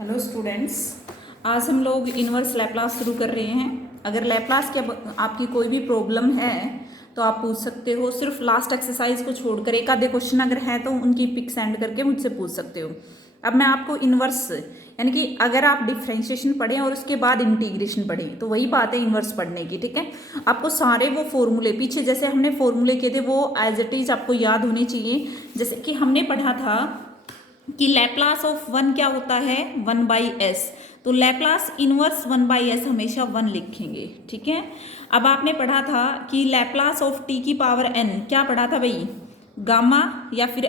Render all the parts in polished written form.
Hello students, आज हम लोग इनवर्स लैप्लास शुरू कर रहे हैं। अगर लैप्लास के आपकी कोई भी प्रॉब्लम है तो आप पूछ सकते हो। सिर्फ लास्ट एक्सरसाइज को छोड़कर एक आधे क्वेश्चन अगर है तो उनकी पिक सेंड करके मुझसे पूछ सकते हो। अब मैं आपको इनवर्स यानी कि अगर आप डिफ्रेंशिएशन पढ़ें और उसके बाद इंटीग्रेशन पढ़ें तो वही बात है इनवर्स पढ़ने की। ठीक है, आपको सारे वो फॉर्मूले पीछे जैसे हमने फॉर्मूले किए थे वो एज इट इज आपको याद होने चाहिए। जैसे कि हमने पढ़ा था कि लैप्लास ऑफ वन क्या होता है, 1/s। तो लैप्लास इनवर्स 1/s हमेशा 1 लिखेंगे। ठीक है, अब आपने पढ़ा था कि लैप्लास ऑफ t की पावर n क्या पढ़ा था भाई, गामा या फिर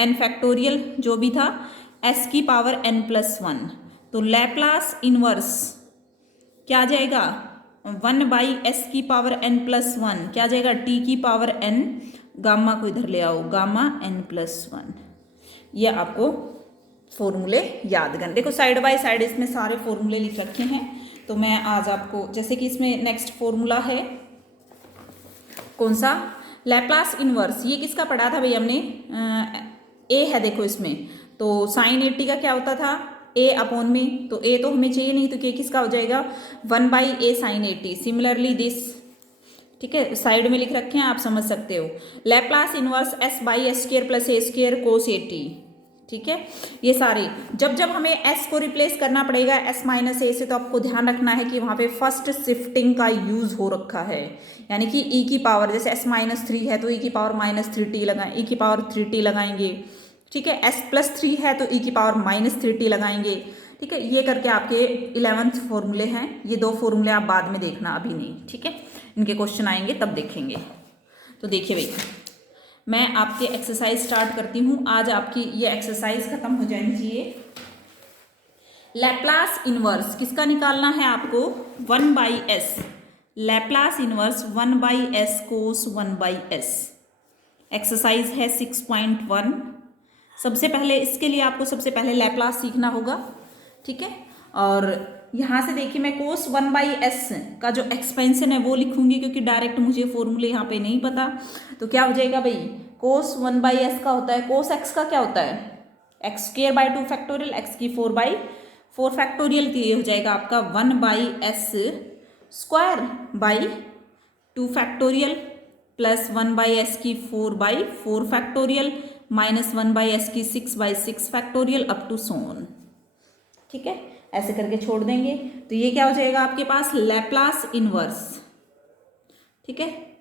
n फैक्टोरियल जो भी था s की पावर n+1। तो लैप्लास इनवर्स क्या आ जाएगा, 1/s की पावर n+1 क्या आ जाएगा, t की पावर n, गामा को इधर ले आओ, गामा n+1। ये आपको फॉर्मूले याद करने। देखो साइड बाय साइड इसमें सारे फॉर्मूले लिख रखे हैं। तो मैं आज आपको जैसे कि इसमें नेक्स्ट फॉर्मूला है कौन सा, लैप्लास इनवर्स। ये किसका पढ़ा था भाई हमने, ए है देखो इसमें। तो साइन 80 का क्या होता था, ए अपॉन में। तो ए तो हमें चाहिए नहीं, तो के किसका हो जाएगा, 1/a sin 80। सिमिलरली दिस, ठीक है, साइड में लिख रखे हैं आप समझ सकते हो। Laplace inverse s/s² + a² cos 80। ठीक है, ये सारे जब जब हमें s को रिप्लेस करना पड़ेगा s-a से, तो आपको ध्यान रखना है कि वहाँ पे फर्स्ट शिफ्टिंग का यूज हो रखा है। यानी कि e की पावर जैसे s-3 है तो e की पावर -3t लगाएं, e की पावर 3t लगाएंगे। ठीक है, s+3 है तो e की पावर -3t लगाएंगे। ठीक है, ये करके आपके 11th फॉर्मूले हैं। ये 2 फॉर्मूले आप बाद में देखना, अभी नहीं। ठीक है, इनके क्वेश्चन आएंगे तब देखेंगे। तो देखिए भाई, मैं आपके एक्सरसाइज स्टार्ट करती हूँ। आज आपकी ये एक्सरसाइज खत्म हो जानी चाहिए। लैप्लास इनवर्स किसका निकालना है आपको, 1/s। Laplace inverse 1/s cos 1/s। Exercise है 6.1। सबसे पहले इसके लिए आपको सबसे पहले लैप्लास सीखना होगा। ठीक है, और यहाँ से देखिए मैं cos 1/s का जो एक्सपेंशन है वो लिखूंगी, क्योंकि डायरेक्ट मुझे फॉर्मूले यहाँ पे नहीं पता। तो क्या हो जाएगा भाई, cos 1/s का होता है, cos x का क्या होता है, x² 2 फैक्टोरियल, x की 4/4 फैक्टोरियल। तो ये हो जाएगा आपका 1/s² 2 फैक्टोरियल प्लस 1/s की 4/4 फैक्टोरियल माइनस 1/s की 6/6 फैक्टोरियल अप टू सोन। ठीक है, ऐसे करके छोड़ देंगे। तो ये क्या हो जाएगा आपके पास, लैप्लास इनवर्स। ठीक है,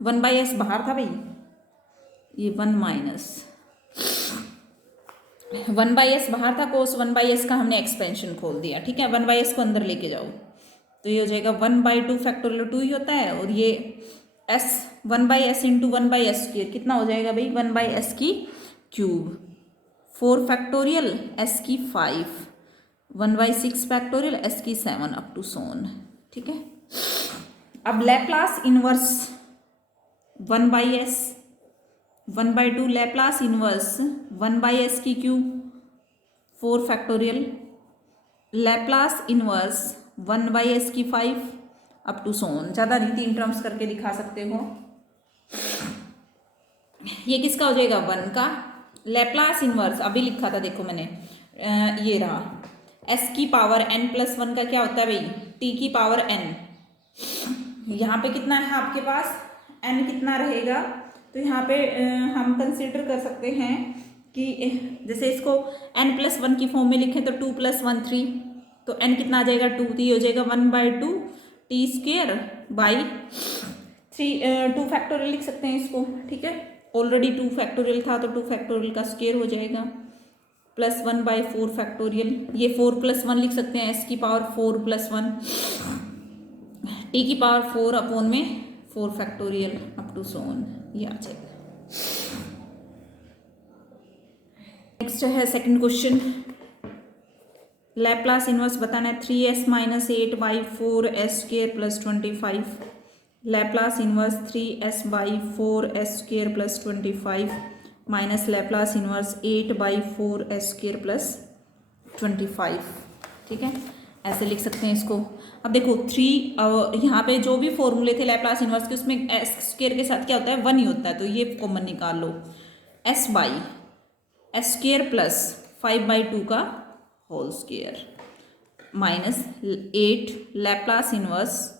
1/s बाहर था भाई, ये 1/s बाहर था, cos 1/s का हमने एक्सपेंशन खोल दिया। ठीक है, 1/s को अंदर लेके जाओ तो ये हो जाएगा 1/2 फैक्टोरियल 2 ही होता है, और ये s 1/s इंटू 1/s² कितना हो जाएगा भाई, 1/s की क्यूब, 4 फैक्टोरियल s की 5, 1/6 फैक्टोरियल s की 7 अप टू सोन। ठीक है, अब Laplace inverse 1/s, 1/2 Laplace inverse 1/s की cube 4 factorial, Laplace inverse 1/s की 5 अप टू सोन। ज़्यादा नहीं, 3 टर्म्स करके दिखा सकते हो। ये किसका हो जाएगा, 1 का। लैप्लास इनवर्स अभी लिखा था देखो मैंने, ये रहा, s की पावर n+1 का क्या होता है भाई, t की पावर n। यहाँ पे कितना है आपके पास, n कितना रहेगा, तो यहाँ पे हम कंसीडर कर सकते हैं कि जैसे इसको n+1 की फॉर्म में लिखें तो 2 + 1 3, तो n कितना आ जाएगा 2, तो ये हो जाएगा 1/2 t² 2 फैक्टोरियल लिख सकते हैं इसको। ठीक है, ऑलरेडी 2 फैक्टोरियल था तो 2 फैक्टोरियल का स्क्वायर हो जाएगा, प्लस 1/4 फैक्टोरियल, ये 4 + 1 लिख सकते हैं, s की पावर 4 + 1, t की पावर 4 अपॉन में 4 फैक्टोरियल अप टू सोन, ये आ जाएगा। नेक्स्ट है सेकंड क्वेश्चन, लैप्लास इनवर्स बताना है 3s - 8/4s² + 25। Laplace inverse 3s/4s² + 25 minus Laplace inverse 8/4s² + 25। ठीक है, ऐसे लिख सकते हैं इसको। अब देखो 3 यहाँ पे जो भी फॉर्मूले थे लैप्लास इनवर्स के, उसमें s² के साथ क्या होता है, 1 ही होता है, तो ये कॉमन निकाल लो, s/s² + 5/2 का whole square minus 8 Laplace inverse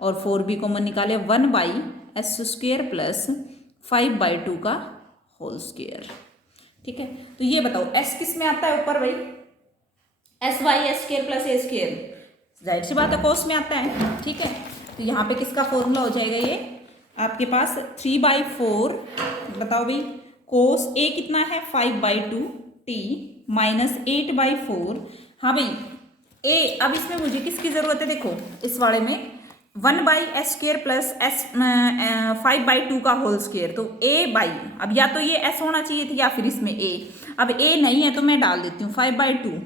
और 4b कॉमन निकाले 1/s² प्लस 5/2 का होल स्क्वायर। ठीक है, तो ये बताओ s किस में आता है ऊपर भाई, s/s² प्लस a², जाहिर सी बात है कोस में आता है। ठीक है, तो यहाँ पे किसका फॉर्मूला हो जाएगा, ये आपके पास 3/4, बताओ भाई कोस a कितना है 5/2t माइनस 8/4। हाँ भाई a, अब इसमें मुझे किसकी जरूरत है, देखो इस वाले में 1/s² प्लस 5/2 का होल स्क्वायर, तो a/, अब या तो ये s होना चाहिए था या फिर इसमें a, अब a नहीं है तो मैं डाल देती हूँ 5/2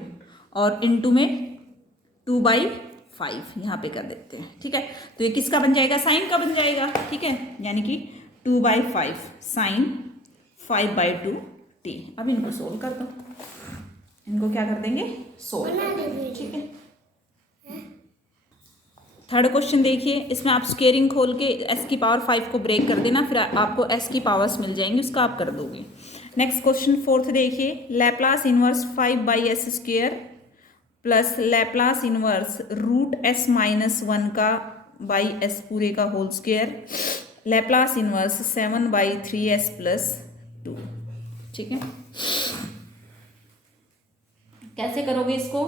और इंटू में 2/5 यहाँ पे कर देते हैं। ठीक है, तो ये किसका बन जाएगा, साइन का बन जाएगा। ठीक है, यानी कि 2/5 साइन 5/2t। अब इनको सोल्व कर दो, इनको क्या कर देंगे, सोल्व। ठीक है, थर्ड क्वेश्चन देखिए, इसमें आप स्क्वेयरिंग खोल के s की पावर 5 को ब्रेक कर देना, फिर आपको s की पावर्स मिल जाएंगी, उसका आप कर दोगे। नेक्स्ट क्वेश्चन फोर्थ देखिए, Laplace inverse 5/s² plus Laplace inverse √s-1 का बाई s पूरे का whole square, Laplace inverse 7/3s plus 2। ठीक है, कैसे करोगे इसको,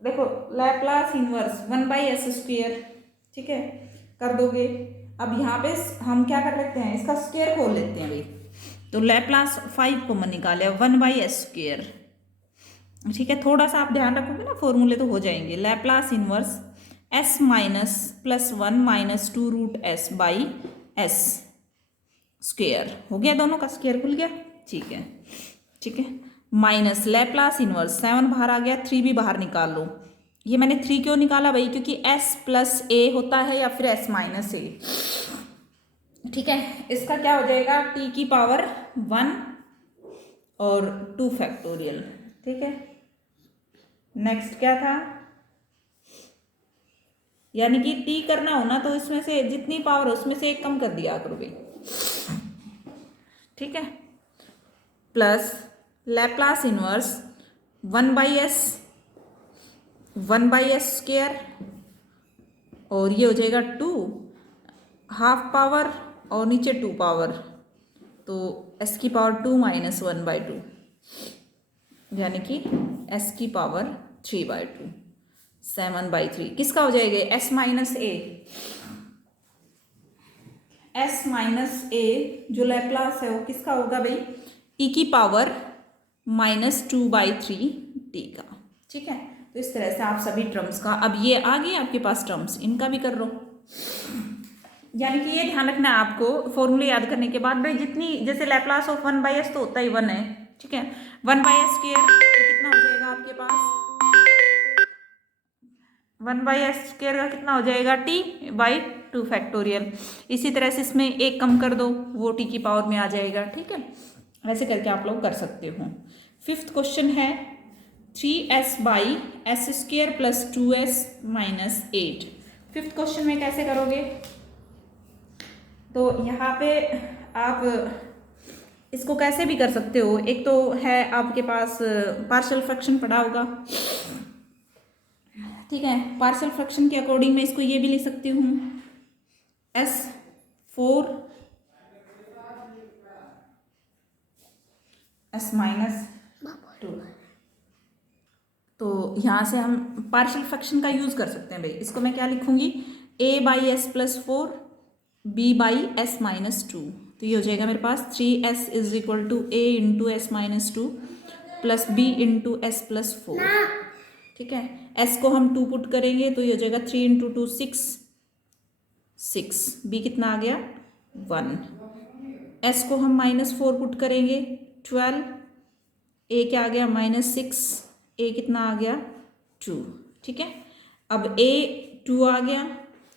देखो लैप्लास इनवर्स 1/s², ठीक है कर दोगे। अब यहाँ पे हम क्या कर लेते हैं, इसका स्क्वायर खोल लेते हैं भाई, तो लैप्लास 5 कॉमन निकाले 1/s²। ठीक है, थोड़ा सा आप ध्यान रखोगे ना, फॉर्मूले तो हो जाएंगे। Laplace inverse s minus plus 1 minus 2 √s/s², हो गया, दोनों का स्क्वायर खुल गया। ठीक है, ठीक है, माइनस लैप्लास इनवर्स 7 बाहर आ गया, 3 भी बाहर निकाल लो। ये मैंने 3 क्यों निकाला भाई, क्योंकि s प्लस a होता है या फिर s माइनस a। ठीक है, इसका क्या हो जाएगा, t की पावर 1 और 2 फैक्टोरियल। ठीक है, नेक्स्ट क्या था, यानी कि t करना हो ना तो इसमें से जितनी पावर है उसमें से एक कम कर दिया करो भाई। ठीक है, प्लस लैप्लास इनवर्स 1/s² और ये हो जाएगा 2 हाफ पावर और नीचे 2 पावर, तो s की पावर 2 माइनस 1/2, यानी कि s की पावर 3/2, 7/3 किसका हो जाएगा, s minus a, s minus a जो लैप्लास है वो किसका होगा भाई, e की पावर -2/3t का। ठीक है, तो इस तरह से आप सभी टर्म्स का, अब ये आ गए आपके पास टर्म्स, इनका भी कर लो। यानी कि ये ध्यान रखना है आपको, फॉर्मूले याद करने के बाद भाई जितनी, जैसे लैप्लास ऑफ 1/s तो होता ही 1 है। ठीक है, 1/s² तो कितना हो जाएगा आपके पास, 1/s² का कितना हो जाएगा, t/2 फैक्टोरियल। इसी तरह से इसमें एक कम कर दो, वो t की पावर में आ जाएगा। ठीक है, ऐसे करके आप लोग कर सकते हो। फिफ्थ क्वेश्चन है 3s/s² plus 2s minus 8। Fifth question में कैसे करोगे, तो यहाँ पे आप इसको कैसे भी कर सकते हो। एक तो है आपके पास पार्शियल फ्रैक्शन पढ़ा होगा, ठीक है, पार्शियल फ्रैक्शन के अकॉर्डिंग मैं इसको ये भी लिख सकती हूँ s4 s-2। तो यहाँ से हम पार्शियल फ्रैक्शन का यूज़ कर सकते हैं भाई। इसको मैं क्या लिखूँगी, a/s प्लस 4 b/s-2। तो ये हो जाएगा मेरे पास 3s is equal to a into s-2 plus b into s plus 4। ठीक है, s को हम 2 पुट करेंगे तो ये हो जाएगा 3 इंटू 2 6, b कितना आ गया 1। s को हम -4 पुट करेंगे 12, a क्या आ गया -6, a कितना आ गया 2। ठीक है, अब a 2 आ गया,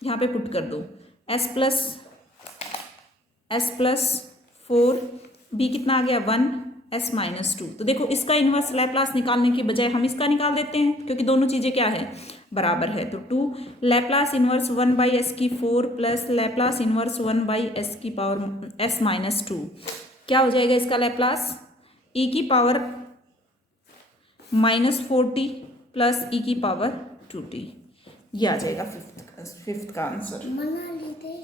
यहाँ पे पुट कर दो s प्लस 4, b कितना आ गया 1, s-2। तो देखो इसका इन्वर्स लैप्लास निकालने की बजाय हम इसका निकाल देते हैं, क्योंकि दोनों चीज़ें क्या है, बराबर है। तो 2 Laplace inverse 1/s4 plus Laplace inverse 1/s की पावर s-2, क्या हो जाएगा इसका लैप्लास, e की पावर -40 प्लस ई की पावर 2t, ये आ जाएगा फिफ्थ का आंसर।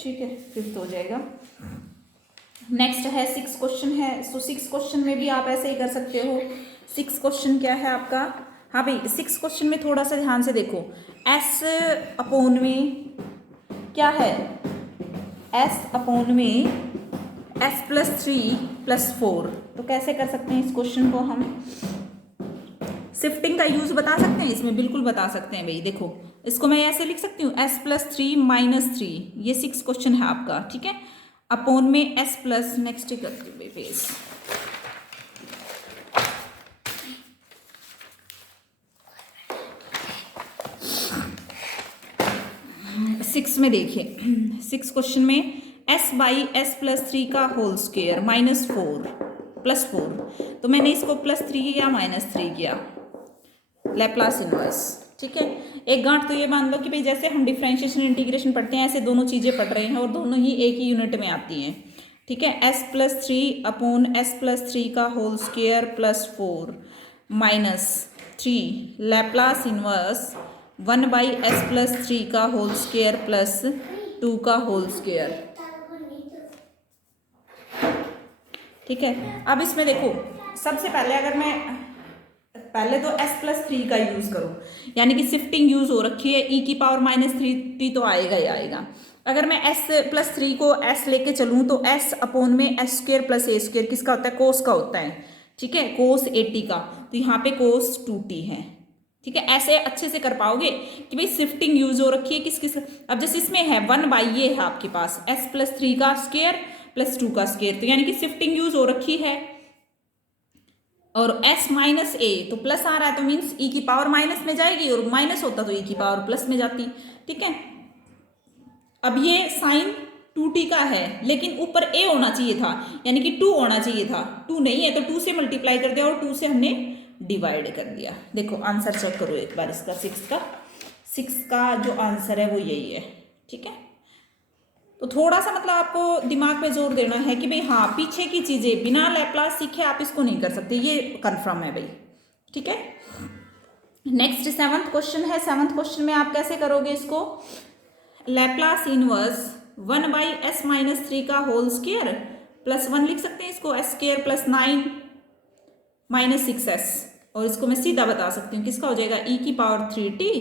ठीक है, फिफ्थ हो जाएगा। नेक्स्ट है 6 क्वेश्चन है। सो 6 क्वेश्चन में भी आप ऐसे ही कर सकते हो। 6 क्वेश्चन क्या है आपका? हाँ भाई, 6 क्वेश्चन में थोड़ा सा ध्यान से देखो। s अपॉन में क्या है? s अपॉन में s प्लस 3 प्लस 4। तो कैसे कर सकते हैं इस क्वेश्चन को हम? शिफ्टिंग का यूज बता सकते हैं इसमें, बिल्कुल बता सकते हैं भाई। देखो, इसको मैं ऐसे लिख सकती हूँ s प्लस 3 माइनस 3। ये 6 क्वेश्चन है आपका। ठीक है, अपॉन में s प्लस, नेक्स्ट करती हूँ पेज 6 में। देखिए 6 क्वेश्चन में s बाई एस प्लस 3 का होल स्क्वायर माइनस 4 प्लस 4। तो मैंने इसको प्लस 3 किया माइनस 3 किया, लैप्लास इनवर्स। ठीक है, एक गांठ तो ये मान लो कि भाई जैसे हम डिफरेंशिएशन इंटीग्रेशन पढ़ते हैं ऐसे दोनों चीज़ें पढ़ रहे हैं और दोनों ही एक ही यूनिट में आती हैं। ठीक है, s plus 3 upon S plus 3 का whole square plus 4 minus 3 Laplace inverse 1 by S plus 3 का होल स्क्वायर प्लस 2 का होल स्क्वायर। ठीक है, अब इसमें देखो, सबसे पहले अगर मैं पहले तो s प्लस 3 का यूज करूं, यानी कि शिफ्टिंग यूज हो रखी है, e की पावर माइनस 3 तो आएगा ही आएगा। अगर मैं s प्लस 3 को s लेके चलूं तो s अपॉन में S square plus A square किसका होता है? कोस का होता है। ठीक है, कोस 80 का, तो यहाँ पे कोस 2t है। ठीक है, ऐसे अच्छे से कर पाओगे कि भाई शिफ्टिंग यूज हो रखी है किस किस। अब जैसे इसमें है 1 बाई ये है आपके पास s प्लस 3 का स्क्वायर प्लस 2 का स्क्वायर, तो यानी कि शिफ्टिंग यूज हो रखी है। और s माइनस ए तो प्लस आ रहा है, तो मीन्स e की पावर माइनस में जाएगी, और माइनस होता तो e की पावर प्लस में जाती। ठीक है, अब ये साइन 2t का है, लेकिन ऊपर a होना चाहिए था, यानी कि 2 होना चाहिए था। 2 नहीं है तो 2 से मल्टीप्लाई कर दिया और 2 से हमने डिवाइड कर दिया। देखो आंसर चेक करो एक बार इसका, 6 का जो आंसर है वो यही है। ठीक है, तो थोड़ा सा मतलब आपको दिमाग पे जोर देना है कि भाई हाँ, पीछे की चीजें बिना लैप्लास सीखे आप इसको नहीं कर सकते, ये कंफर्म है भाई। ठीक है, नेक्स्ट 7th क्वेश्चन है। 7th क्वेश्चन में आप कैसे करोगे इसको? Laplace inverse 1 by S minus 3 का होल स्क्वायर प्लस 1 लिख सकते हैं इसको, S square plus 9 minus 6s, और इसको मैं सीधा बता सकती हूँ किसका हो जाएगा? e की पावर 3t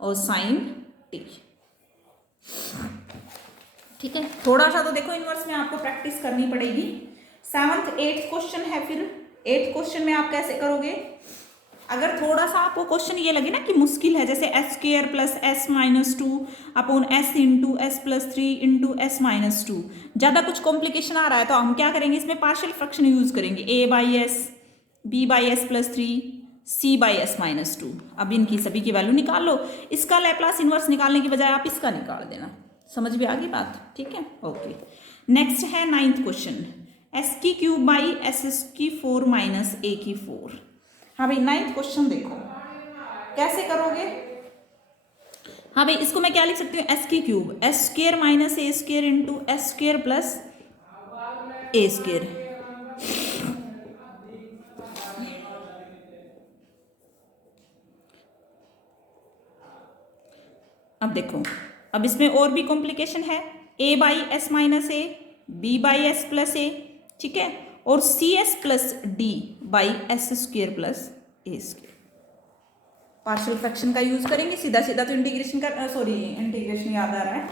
और साइन t। ठीक है, थोड़ा सा तो देखो इनवर्स में आपको प्रैक्टिस करनी पड़ेगी। 7th 8th क्वेश्चन है। फिर 8th क्वेश्चन में आप कैसे करोगे? अगर थोड़ा सा आपको क्वेश्चन ये लगे ना कि मुश्किल है, जैसे S square plus S minus 2 upon S into S plus 3 into S minus 2, ज़्यादा कुछ कॉम्प्लिकेशन आ रहा है, तो हम क्या करेंगे? इसमें पार्शियल फ्रैक्शन यूज करेंगे, a by S, b by S plus 3, c by S minus 2। अब इनकी सभी की वैल्यू निकाल लो। इसका लैप्लास इनवर्स निकालने की बजाय आप इसका निकाल देना। समझ में आ गई बात? ठीक है, ओके। नेक्स्ट है 9th क्वेश्चन, एस की क्यूब बाई एस की 4 माइनस ए की 4। हाँ भाई, 9th क्वेश्चन देखो कैसे करोगे। हाँ भाई, इसको मैं क्या लिख सकती हूँ? एस की cube S square minus A square into S square plus A square. अब देखो, अब इसमें और भी कॉम्प्लिकेशन है, a by S minus A, B by S plus A, ठीक है, और C S plus D by S square plus A square. Partial fraction का यूज करेंगे, सीधा सीधा तो इंटीग्रेशन का, इंटीग्रेशन याद आ रहा है,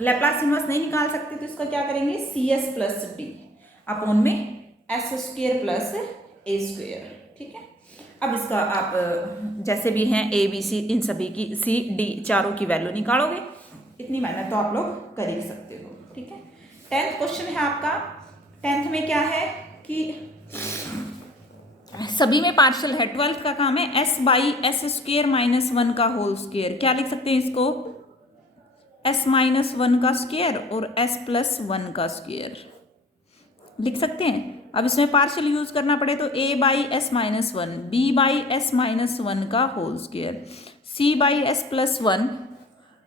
लैप्लास इनवर्स नहीं निकाल सकते, तो इसका क्या करेंगे? C S plus D upon में S square plus A square. ठीक है, अब इसका आप जैसे भी हैं ए बी सी, इन सभी की सी डी चारों की वैल्यू निकालोगे। इतनी मेहनत तो आप लोग कर ही सकते हो। ठीक है, 10th क्वेश्चन है आपका। 10th में क्या है कि सभी में पार्शियल है। 12th का काम है S by S square minus 1 का होल स्क्वेयर। क्या लिख सकते हैं इसको? एस माइनस 1 का स्क्वेयर और एस प्लस 1 का स्क्वेयर लिख सकते हैं। अब इसमें पार्शियल यूज करना पड़े तो a by S minus 1, B by S minus 1 का whole square, c by S plus 1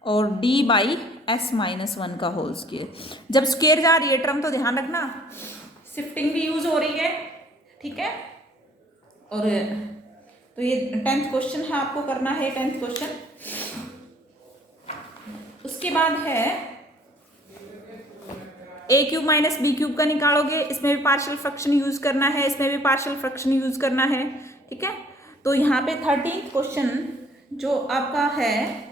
और d बाई एस माइनस 1 का होल स्क्वेयर। जब स्क्वेयर जा रही है टर्म तो ध्यान रखना शिफ्टिंग भी यूज हो रही है। ठीक है, और तो ये 10th क्वेश्चन है, आपको करना है 10th क्वेश्चन। उसके बाद है ए क्यूब माइनस बी क्यूब का निकालोगे, इसमें भी पार्शियल फ्रैक्शन यूज करना है, इसमें भी पार्शियल फ्रैक्शन यूज करना है, ठीक है। तो यहाँ पे 13th क्वेश्चन जो आपका है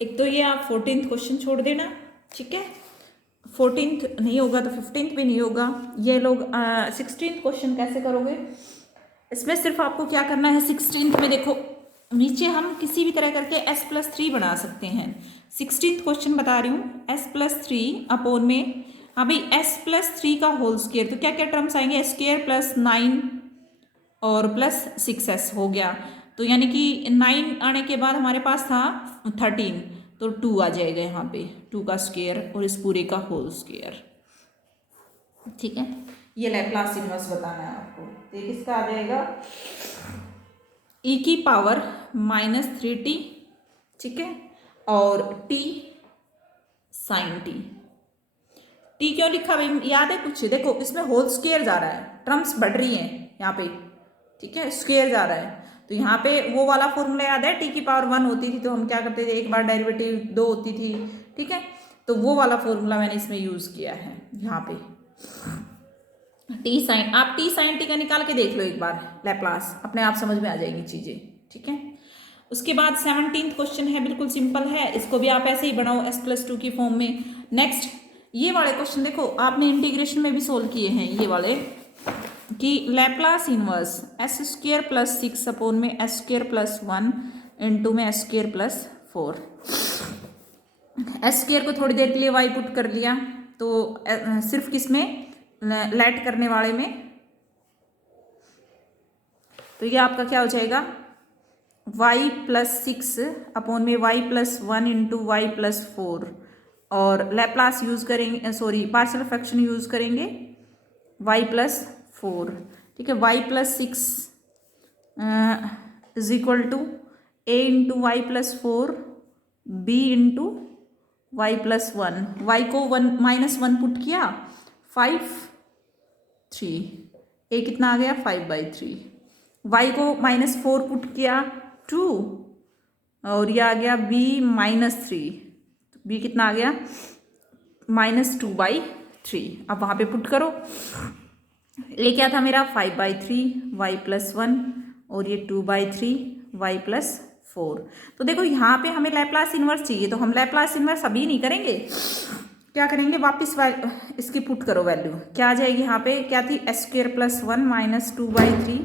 एक तो ये आप 14th क्वेश्चन छोड़ देना, ठीक है। 14th नहीं होगा तो 15th भी नहीं होगा। ये लोग 16th क्वेश्चन कैसे करोगे, इसमें सिर्फ आपको क्या करना है, 16th में देखो नीचे हम किसी भी तरह करके s+3 बना सकते हैं। 16th क्वेश्चन बता रही हूँ, s+3 अपॉन में, हाँ भाई s+3 का होल स्क्वायर, तो क्या क्या टर्म्स आएंगे, s² + 9 और +6s हो गया। तो यानी कि 9 आने के बाद हमारे पास था 13, तो 2 आ जाएगा यहाँ पे, 2 का स्क्वायर और इस पूरे का होल स्क्वायर, ठीक है। ये लैप्लास इनवर्स बताना है आपको। तो किसका आ जाएगा, e⁻³ -3t, ठीक है, और t sin t। t क्यों लिखा भाई, याद है कुछ, देखो इसमें होल स्क्वायर जा रहा है, टर्म्स बढ़ रही हैं यहाँ पे, ठीक है, स्क्वायर जा रहा है। तो यहाँ पे वो वाला फॉर्मूला याद है, t⁻1 होती थी तो हम क्या करते थे, एक बार डेरिवेटिव 2 होती थी, ठीक है। तो वो वाला फॉर्मूला मैंने इसमें यूज़ किया है यहाँ पे। t sin, आप t sin t का निकाल के देख लो एक बार लैप्लास, अपने आप समझ में आ जाएगी चीज़ें, ठीक है। उसके बाद 17th क्वेश्चन है, बिल्कुल सिंपल है, इसको भी आप ऐसे ही बनाओ s+2 की फॉर्म में। नेक्स्ट ये वाले क्वेश्चन देखो आपने इंटीग्रेशन में भी सोल्व किए हैं, ये वाले कि लैप्लास इनवर्स s² + 6 अपॉन में s² + 1 इंटू में s² + 4। s² को थोड़ी देर के लिए y पुट कर लिया, तो सिर्फ किस में, लेट करने वाले में, तो ये आपका क्या हो जाएगा, y + 6 अपॉन में y + 1 इंटू y + 4, और लैप्लास यूज करेंगे, सॉरी पार्शियल फ्रैक्शन यूज करेंगे y + 4, ठीक है। y + 6 is equal to a into y + 4 b into y + 1, y को -1 पुट किया 5 3, a कितना आ गया 5/3, y को -4 पुट किया 2, और ये आ गया b -3, b कितना आ गया -2/3। अब वहाँ पे पुट करो, ये क्या था मेरा 5/3 y + 1 और ये 2/3 y + 4। तो देखो यहाँ पे हमें लैप्लास इनवर्स चाहिए, तो हम लैप्लास इनवर्स अभी नहीं करेंगे, क्या करेंगे, वापस इसकी पुट करो वैल्यू, क्या आ जाएगी यहाँ पे, क्या थी s² + 1 - 2/3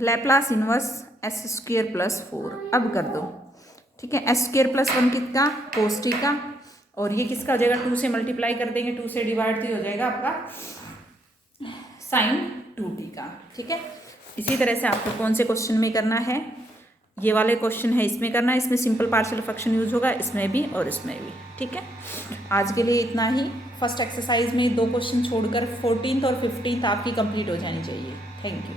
लैप्लास इनवर्स s² + 4। अब कर दो, ठीक है, s² + 1 कितना cos t का, और ये किसका हो जाएगा, 2 से मल्टीप्लाई कर देंगे, 2 से डिवाइड हो जाएगा आपका sin 2t का, ठीक है। इसी तरह से आपको कौन से क्वेश्चन में करना है, ये वाले क्वेश्चन है इसमें करना है, इसमें सिंपल पार्शियल फ्रैक्शन यूज होगा, इसमें भी और इसमें भी, ठीक है। आज के लिए इतना ही। फर्स्ट एक्सरसाइज में 2 क्वेश्चन छोड़कर 14th और 15th आपकी कंप्लीट हो जानी चाहिए। Thank you.